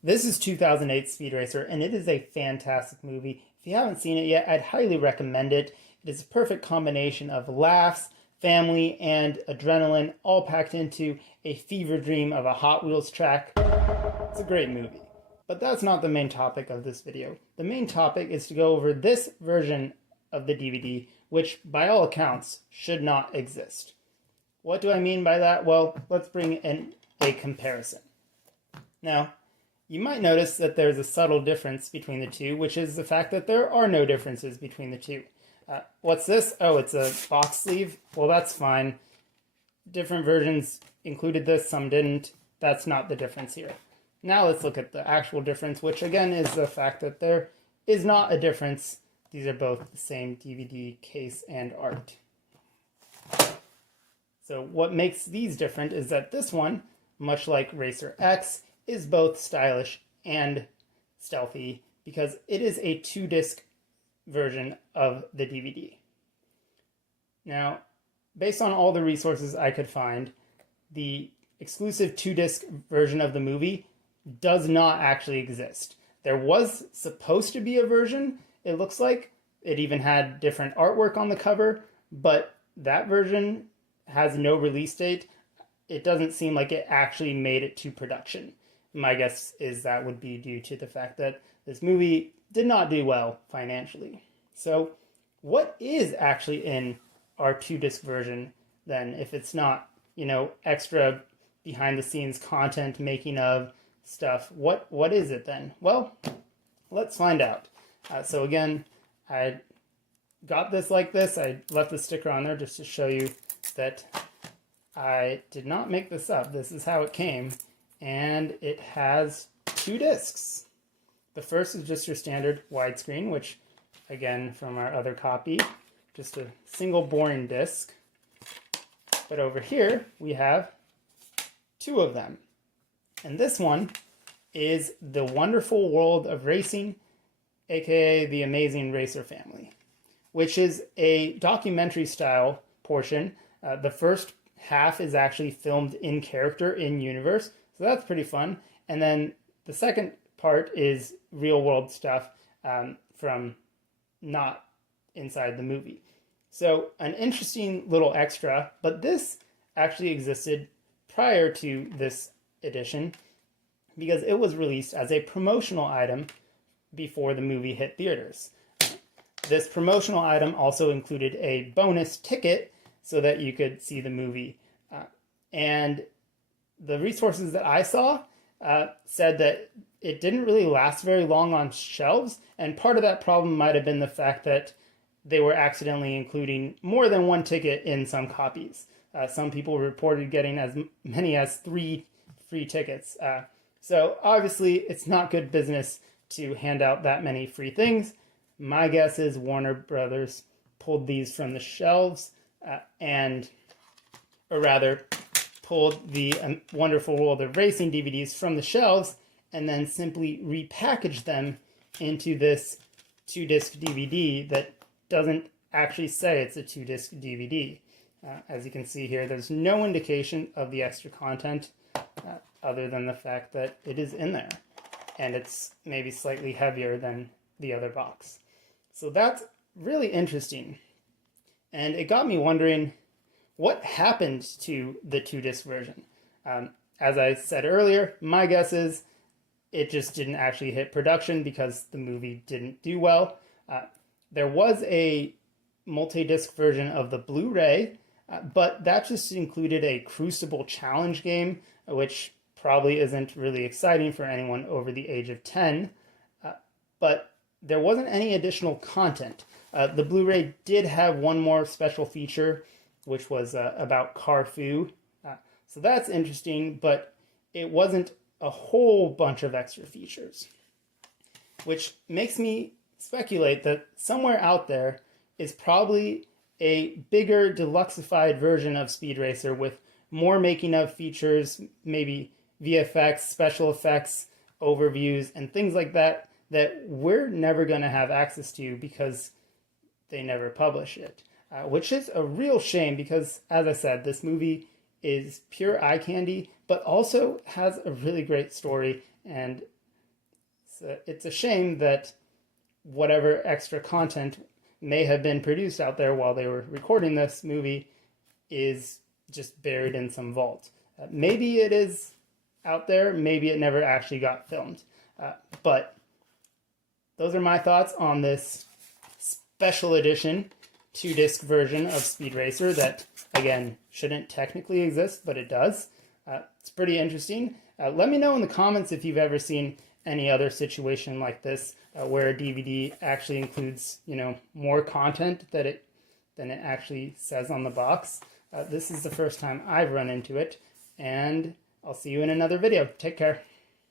This is 2008 Speed Racer, and it is a fantastic movie. If you haven't seen it yet, I'd highly recommend it. It is a perfect combination of laughs, family, and adrenaline, all packed into a fever dream of a Hot Wheels track. It's a great movie. But that's not the main topic of this video. The main topic is to go over this version of the DVD, which by all accounts should not exist. What do I mean by that? Well, let's bring in a comparison. Now, you might notice that there's a subtle difference between the two, which is the fact that there are no differences between the two. What's this? Oh, it's a box sleeve. Well, that's fine. Different versions included this, some didn't. That's not the difference here. Now let's look at the actual difference, which again is the fact that there is not a difference. These are both the same DVD case and art. So what makes these different is that this one, much like Racer X, is both stylish and stealthy because it is a 2-disc version of the DVD. Now, based on all the resources I could find, the exclusive 2-disc version of the movie does not actually exist. There was supposed to be a version, it looks like. It even had different artwork on the cover, but that version has no release date. It doesn't seem like it actually made it to production. My guess is that would be due to the fact that this movie did not do well financially. So what is actually in our 2-disc version then, if it's not, extra behind the scenes content, making of stuff? What is it then? Well, let's find out. So again, I got this like this. I left the sticker on there just to show you that I did not make this up. This is how it came. And it has 2 discs. The first is just your standard widescreen, which, again, from our other copy, just a single boring disc. But over here, we have 2 of them. And this one is The Wonderful World of Racing, aka The Amazing Racer Family, which is a documentary-style portion. The first half is actually filmed in character, in universe, so that's pretty fun. And then the second part is real-world stuff from not inside the movie. So an interesting little extra, but this actually existed prior to this edition because it was released as a promotional item before the movie hit theaters. This promotional item also included a bonus ticket so that you could see the movie. And the resources that I saw said that it didn't really last very long on shelves, and part of that problem might have been the fact that they were accidentally including more than 1 ticket in some copies. Some people reported getting as many as 3 free tickets. So obviously it's not good business to hand out that many free things. My guess is Warner Brothers pulled these from the shelves or rather pulled the Wonderful World of Racing DVDs from the shelves and then simply repackaged them into this 2-disc DVD that doesn't actually say it's a 2-disc DVD. As you can see here, there's no indication of the extra content other than the fact that it is in there. And it's maybe slightly heavier than the other box. So that's really interesting. And it got me wondering, what happened to the 2-disc version? As I said earlier, my guess is it just didn't actually hit production because the movie didn't do well. There was a multi-disc version of the Blu-ray, but that just included a Crucible Challenge game, which probably isn't really exciting for anyone over the age of 10. But there wasn't any additional content. The Blu-ray did have one more special feature, which was about Carfu. So that's interesting, but it wasn't a whole bunch of extra features, which makes me speculate that somewhere out there is probably a bigger deluxeified version of Speed Racer with more making of features, maybe VFX, special effects, overviews, and things like that that we're never going to have access to because they never publish it. Which is a real shame because, as I said, this movie is pure eye candy, but also has a really great story and it's a shame that whatever extra content may have been produced out there while they were recording this movie is just buried in some vault. Maybe it is out there, maybe it never actually got filmed. But those are my thoughts on this special edition 2-disc version of Speed Racer that, again, shouldn't technically exist, but it does. It's pretty interesting. Let me know in the comments if you've ever seen any other situation like this where a DVD actually includes, more content than it actually says on the box. This is the first time I've run into it, and I'll see you in another video. Take care.